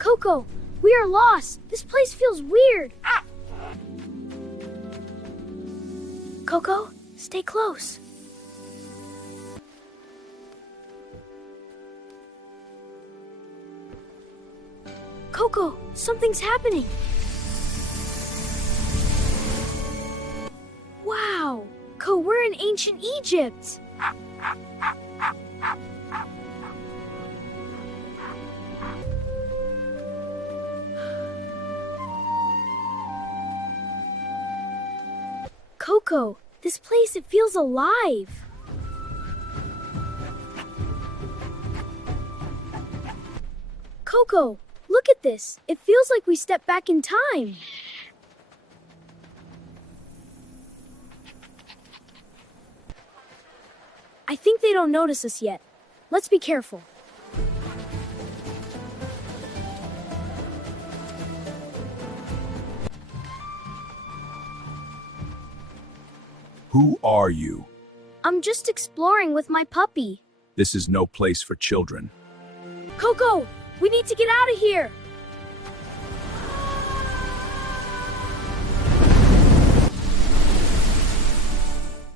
Coco, we are lost. This place feels weird. Coco, stay close. Coco, something's happening. Wow, we're in ancient Egypt. Coco, this place, it feels alive. Coco, look at this. It feels like we stepped back in time. I think they don't notice us yet. Let's be careful. Who are you? I'm just exploring with my puppy. This is no place for children. Coco, we need to get out of here.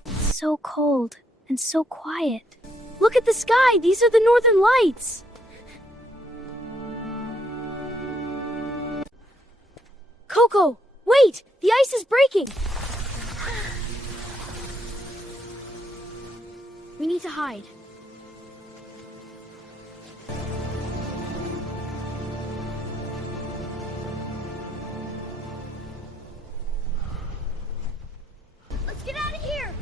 It's so cold and so quiet. Look at the sky. These are the northern lights. Coco, wait! The ice is breaking. We need to hide. Let's get out of here!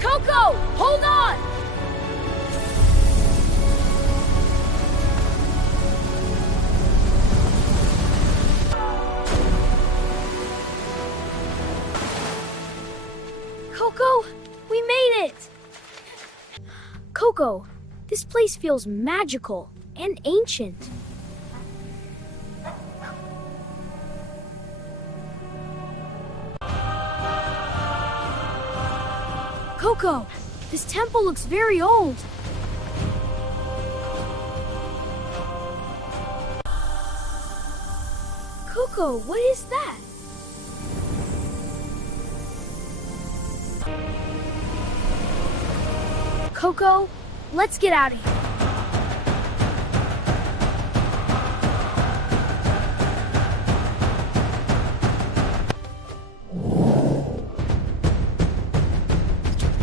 Coco, hold on! Coco, we made it! Coco, this place feels magical and ancient. Coco, this temple looks very old. Coco, what is that? Coco, let's get out of here.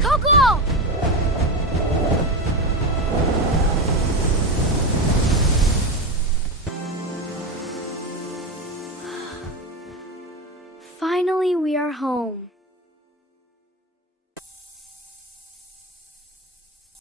Coco! Finally, we are home.